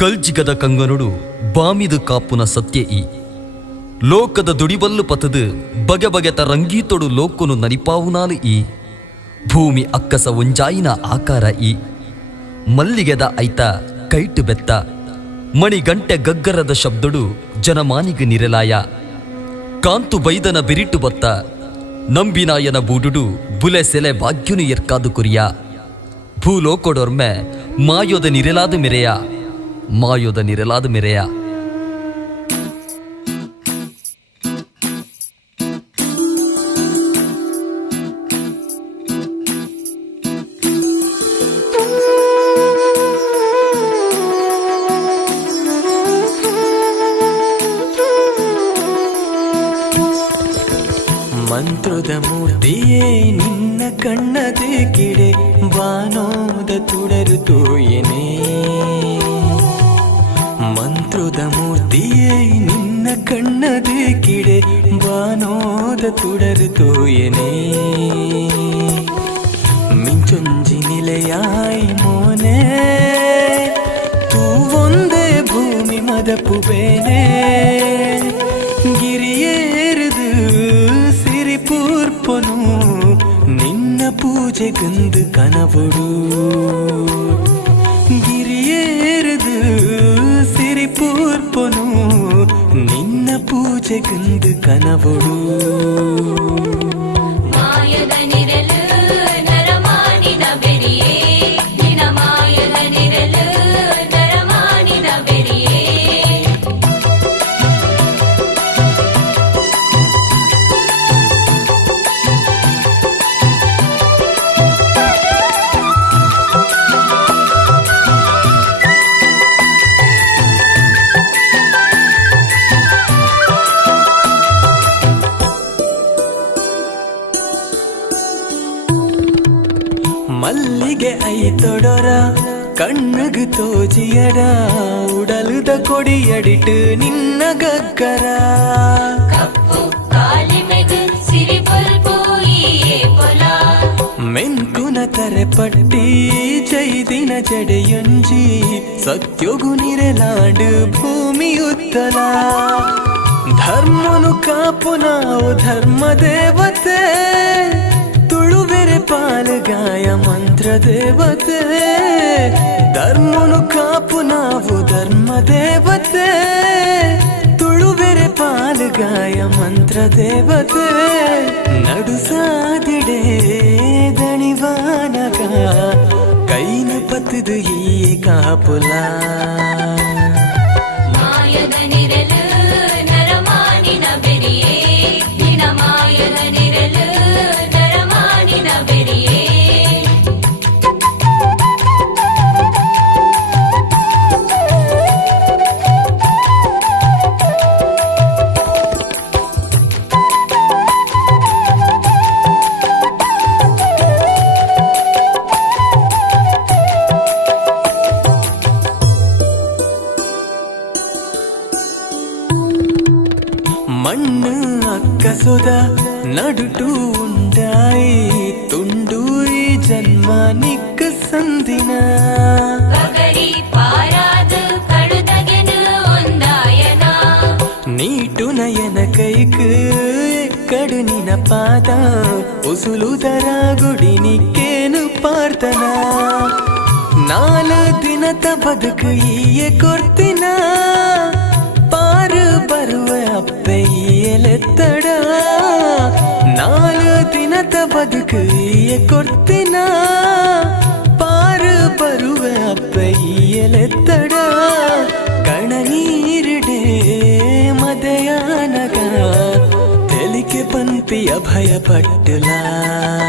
ಕಲ್ಜಿಗದ ಕಂಗನುಡು ಬಾಮಿದು ಕಾಪುನ ಈ ಲೋಕದ ದುಡಿಬಲ್ಲು ಪತದು ಬಗೆ ಬಗೆತ ರಂಗೀತೊಡು ಲೋಕನು ನನಿಪಾವು ಈ ಭೂಮಿ ಅಕ್ಕಸ ಒಂಜಾಯಿನ ಆಕಾರ ಈ ಮಲ್ಲಿಗೆದ ಐತ ಕೈಟು ಬೆತ್ತ ಮಣಿಗಂಟೆ ಗಗ್ಗರದ ಶಬ್ದಡು ಜನಮಾನಿಗ ನಿರಲಾಯ ಕಾಂತು ಬೈದನ ಬಿರಿಟು ಬತ್ತ ನಂಬಿನಾಯನ ಬೂಡುಡು ಬುಲೆ ಸೆಲೆ ಭಾಗ್ಯನು ಎರ್ಕಾದು ಕುರಿಯ ಭೂಲೋಕೊಡೊರ್ಮೆ ಮಾಯೋದ ನಿರಲಾದ ಮಿರೆಯಾ மாயுத நிரலாது மிரையா கண்ணது கிடை வானோத துடருதோ எனே மந்திருதமூர்த்தியை நின்ன கண்ணது கிடை வானோத துடர் தூயனே மின்சொஞ்சி நிலையாய் மோனே தூவொந்து பூமி மத புவேனே கிரியேறுது சிரிப்பூர்ப்பனும் நின்ன பூஜை கந்து పూజ కనవడు ಐ ತೊಡೋರ ಕಣ್ಣಗೋಜಿಯ ಉಡಲುದ ಕೊಡಿಯಡಿಟ್ಟು ನಿನ್ನ ಗಗ್ಗರ ಮೆಂಕುನ ತರೆ ಪಟ್ಟಿ ದಿನ ಜಡೆಯೊಂಜಿ ಸತ್ಯೋಗು ನಿರಲಾಡು ಭೂಮಿ ಉತ್ತಲ ಧರ್ಮನು ಕಾಪು ನಾವು ಧರ್ಮ ದೇವತೆ పాలు గాయ దేవతే ధర్మును కాపు నావు ధర్మ ధర్మదేవతే తుళువెరే పాలు గాయ నడు నడుసాదిడే దణివానగా కైన పతిదు ఈ కాపులా മണ്ണ് അക്കസുത നടുണ്ടായി തുണ്ടൂരി ജന്മാനിക്ക് സന്ധിന നീട്ടുനയന കൈക്ക് കടുനിന പാത ഉസുലുതരാകുടിനിക്കേനു പാർത്തന നാല് ദിനത്തെ ബതുക്കു ഈയെ കൊർത്തിന പാറു പറുവ அப்பையலத்தடா நாலு தினத்த பதுக்கைய கொடுத்தினா பாரு பருவ அப்பையலத்தடா கண நீருடே மதையானகா தெளிக்கு பந்திய பயப்பட்டுலா